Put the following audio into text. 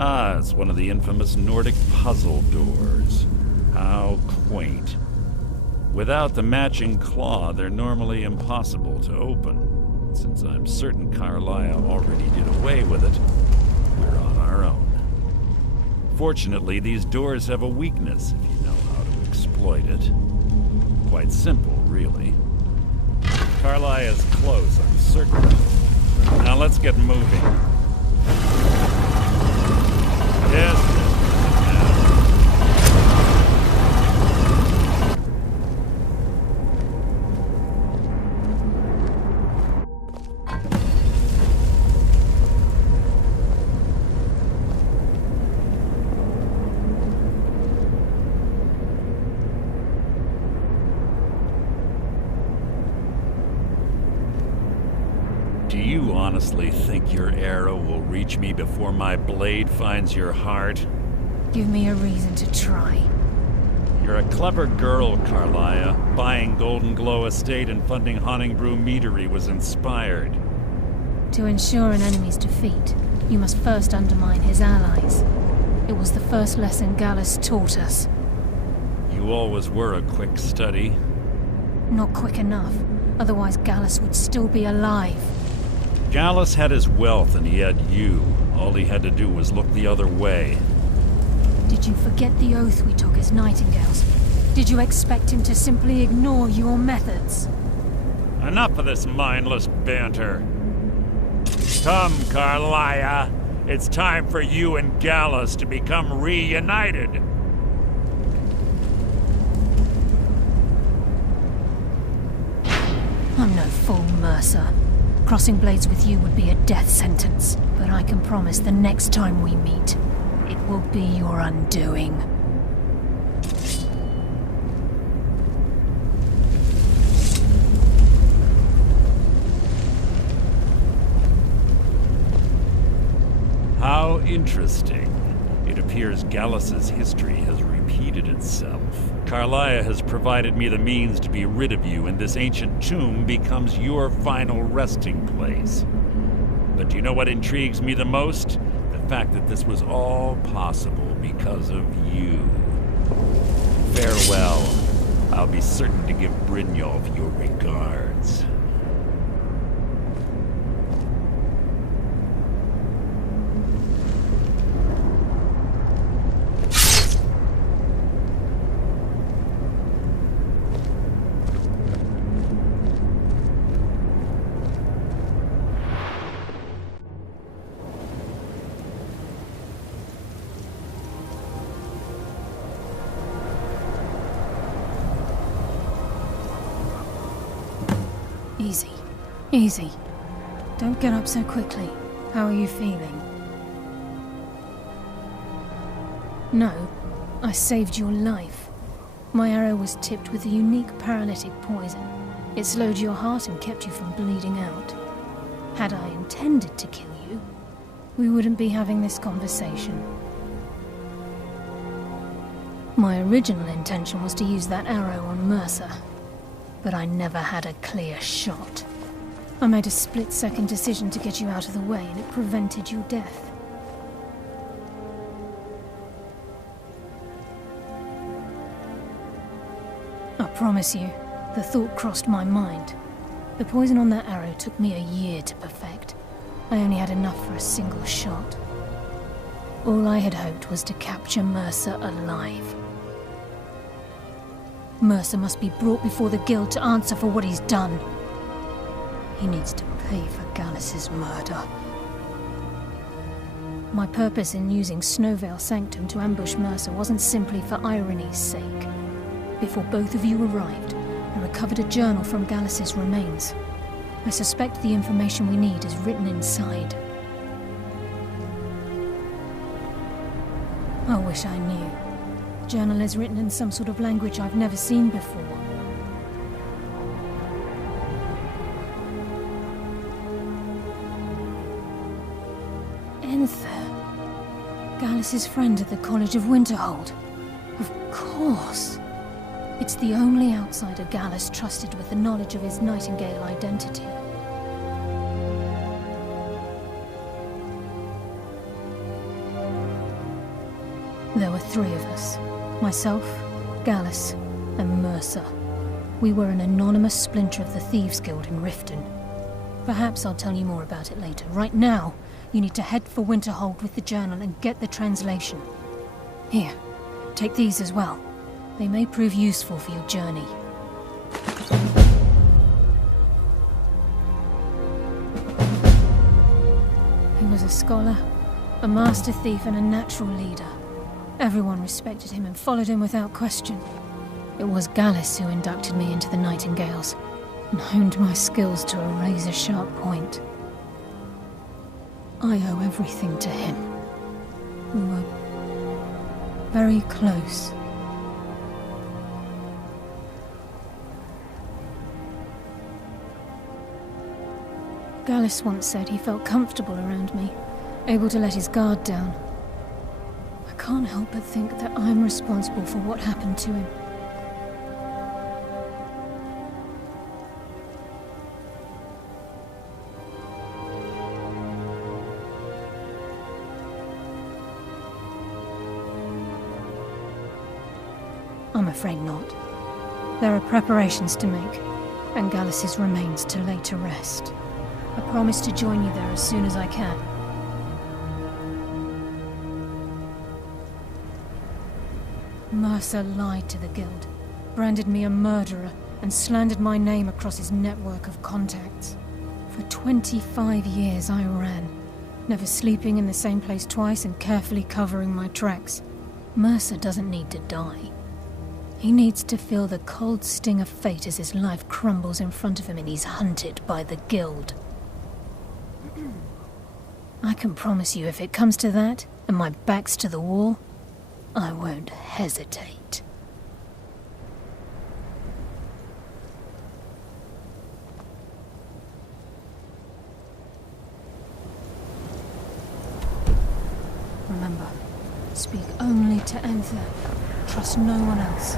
Ah, it's one of the infamous Nordic puzzle doors. How quaint. Without the matching claw, they're normally impossible to open. Since I'm certain Carlisle already did away with it, we're on our own. Fortunately, these doors have a weakness if you know how to exploit it. Quite simple, really. Carlisle is close, I'm certain. Now let's get moving. Yes. Do you honestly think your arrow will reach me before my blade finds your heart? Give me a reason to try. You're a clever girl, Carlisle. Buying Golden Glow Estate and funding Honningbrew Meadery was inspired. To ensure an enemy's defeat, you must first undermine his allies. It was the first lesson Gallus taught us. You always were a quick study. Not quick enough, otherwise Gallus would still be alive. Gallus had his wealth and he had you. All he had to do was look the other way. Did you forget the oath we took as Nightingales? Did you expect him to simply ignore your methods? Enough of this mindless banter. Come, Carlisle. It's time for you and Gallus to become reunited. I'm no fool, Mercer. Crossing blades with you would be a death sentence, but I can promise the next time we meet, it will be your undoing. How interesting. It appears Gallus's history has repeated itself. Carlisle has provided me the means to be rid of you, and this ancient tomb becomes your final resting place. But do you know what intrigues me the most? The fact that this was all possible because of you. Farewell. I'll be certain to give Brynjolf your regards. Easy. Easy. Don't get up so quickly. How are you feeling? No, I saved your life. My arrow was tipped with a unique paralytic poison. It slowed your heart and kept you from bleeding out. Had I intended to kill you, we wouldn't be having this conversation. My original intention was to use that arrow on Mercer, but I never had a clear shot. I made a split-second decision to get you out of the way, and it prevented your death. I promise you, the thought crossed my mind. The poison on that arrow took me a year to perfect. I only had enough for a single shot. All I had hoped was to capture Mercer alive. Mercer must be brought before the Guild to answer for what he's done. He needs to pay for Gallus's murder. My purpose in using Snowvale Sanctum to ambush Mercer wasn't simply for irony's sake. Before both of you arrived, I recovered a journal from Gallus's remains. I suspect the information we need is written inside. I wish I knew. The journal is written in some sort of language I've never seen before. Enther. Gallus's friend at the College of Winterhold. Of course. It's the only outsider Gallus trusted with the knowledge of his Nightingale identity. three of us. Myself, Gallus, and Mercer. We were an anonymous splinter of the Thieves Guild in Riften. Perhaps I'll tell you more about it later. Right now, you need to head for Winterhold with the journal and get the translation. Here, take these as well. They may prove useful for your journey. He was a scholar, a master thief, and a natural leader. Everyone respected him and followed him without question. It was Gallus who inducted me into the Nightingales and honed my skills to a razor-sharp point. I owe everything to him. We were very close. Gallus once said he felt comfortable around me, able to let his guard down. I can't help but think that I'm responsible for what happened to him. I'm afraid not. There are preparations to make, and Gallus's remains to lay to rest. I promise to join you there as soon as I can. Mercer lied to the Guild, branded me a murderer, and slandered my name across his network of contacts. For 25 years I ran, never sleeping in the same place twice and carefully covering my tracks. Mercer doesn't need to die. He needs to feel the cold sting of fate as his life crumbles in front of him and he's hunted by the Guild. I can promise you, if it comes to that, and my back's to the wall, I won't hesitate. Remember, speak only to Anther. Trust no one else.